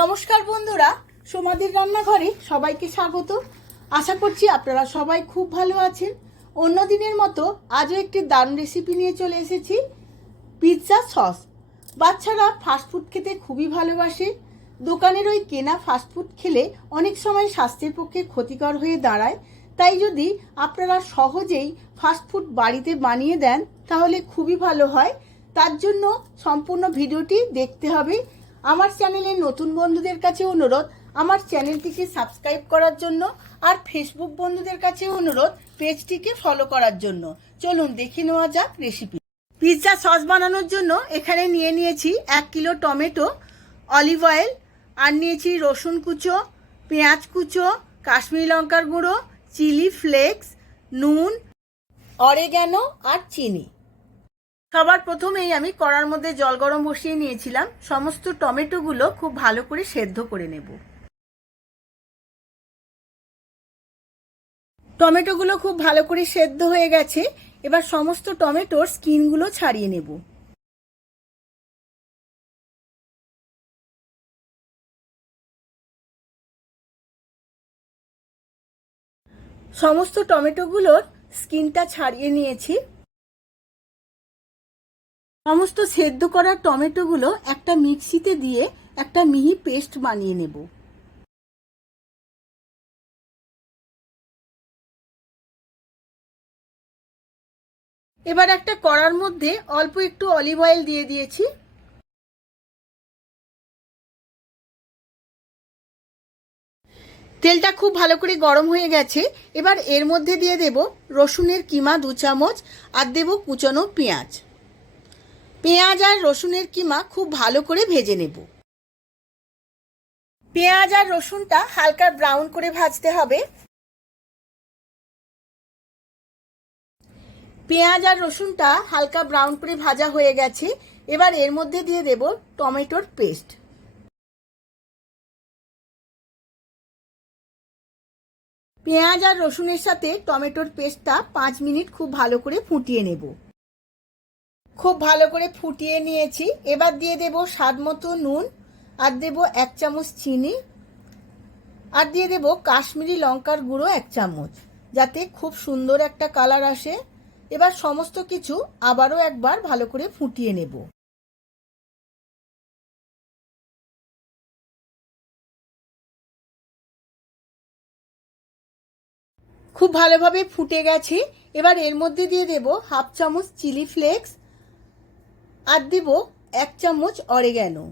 নমস্কার বন্ধুরা, সোমাদির রান্নাঘরে সবাইকে স্বাগত। আশা করছি আপনারা সবাই খুব ভালো আছেন। অন্য দিনের মতো আজও একটি দারুণ রেসিপি নিয়ে চলে এসেছি, পিৎজা সস। বাচ্চারা ফাস্টফুড খেতে খুবই ভালোবাসে। দোকানের ওই কেনা ফাস্টফুড খেলে অনেক সময় স্বাস্থ্যের পক্ষে ক্ষতিকর হয়ে দাঁড়ায়। তাই যদি আপনারা সহজেই ফাস্টফুড বাড়িতে বানিয়ে দেন তাহলে খুবই ভালো হয়। তার জন্য সম্পূর্ণ ভিডিওটি দেখতে হবে। আমার চ্যানেলের নতুন বন্ধুদের কাছে অনুরোধ আমার চ্যানেলটিকে সাবস্ক্রাইব করার জন্য, আর ফেসবুক বন্ধুদের কাছে অনুরোধ পেজটিকে ফলো করার জন্য। চলুন দেখে নেওয়া যাক রেসিপি। পিৎজা সস বানানোর জন্য এখানে নিয়েছি 1 কিলো টমেটো, অলিভ অয়েল, আর নিয়েছি রসুন কুচো, পেঁয়াজ কুচো, কাশ্মীরি লঙ্কার গুঁড়ো, চিলি ফ্লেক্স, নুন, অরেগানো আর চিনি। সবার প্রথমেই আমি কড়ার মধ্যে জল গরম বসিয়ে নিয়েছিলাম। সমস্ত টমেটোগুলো খুব ভালো করে সেদ্ধ করে নেব। টমেটোগুলো খুব ভালো করে সেদ্ধ হয়ে গেছে। এবার সমস্ত টমেটোর স্কিনগুলো ছাড়িয়ে নেব। সমস্ত টমেটোগুলোর স্কিনটা ছাড়িয়ে নিয়েছি। সমস্ত সেদ্ধ করা টমেটোগুলো একটা মিক্সিতে দিয়ে একটা মিহি পেস্ট বানিয়ে নেব। এবার একটা কড়ার মধ্যে অল্প একটু অলিভ অয়েল দিয়ে দিয়েছি। তেলটা খুব ভালো করে গরম হয়ে গেছে। এবার এর মধ্যে দিয়ে দেব রসুনের কিমা 2 চামচ, আর দেব কুচনো পেঁয়াজ। পেঁয়াজ আর রসুনের কিমা খুব ভালো করে ভেজে নেব। পেঁয়াজ আর রসুনটা হালকা ব্রাউন করে ভাজতে হবে। পেঁয়াজ আর রসুনটা হালকা ব্রাউন করে ভাজা হয়ে গেছে। এবার এর মধ্যে দিয়ে দেব টমেটোর পেস্ট। পেঁয়াজ আর রসুনের সাথে টমেটোর পেস্টটা 5 মিনিট খুব ভালো করে ফুটিয়ে নেব। খুব ভালো করে ফুটিয়ে নিয়েছি। এবার দিয়ে দেব স্বাদ মতো নুন, আর দেব 1 চামচ চিনি, আর দিয়ে দেব কাশ্মীরি লঙ্কার গুঁড়ো 1 চামচ, যাতে খুব সুন্দর একটা কালার আসে। এবার সমস্ত কিছু আবারও একবার ভালো করে ফুটিয়ে নেব। খুব ভালোভাবে ফুটে গেছে। এবার এর মধ্যে দিয়ে দেব 1/2 চামচ চিলি ফ্লেক্স, আর দেব 1 চামচ অরেগানো।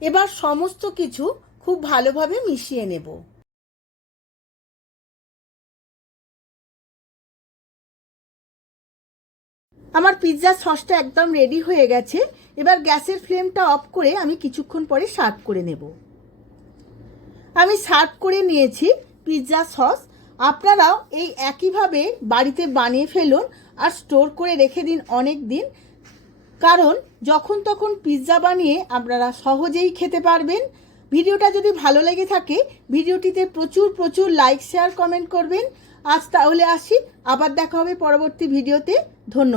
এবার সমস্ত কিছু খুব ভালোভাবে মিশিয়ে নেব। আমার পিৎজা সসটা একদম রেডি হয়ে গেছে। এবার গ্যাসের ফ্লেমটা অফ করে আমি কিছুক্ষণ পরে সার্ভ করে নেব। আমি সার্ভ করে নিয়েছি পিৎজা সস। আপনারাও এই একইভাবে বাড়িতে বানিয়ে ফেলুন আর স্টোর করে রেখে দিন অনেক দিন, কারণ যখন তখন পিৎজা বানিয়ে আপনারা সহজেই খেতে পারবেন। ভিডিওটা যদি ভালো লেগে থাকে ভিডিওটিতে প্রচুর প্রচুর লাইক, শেয়ার, কমেন্ট করবেন। আজ তাহলে আসি, আবার দেখা হবে পরবর্তী ভিডিওতে। ধন্যবাদ।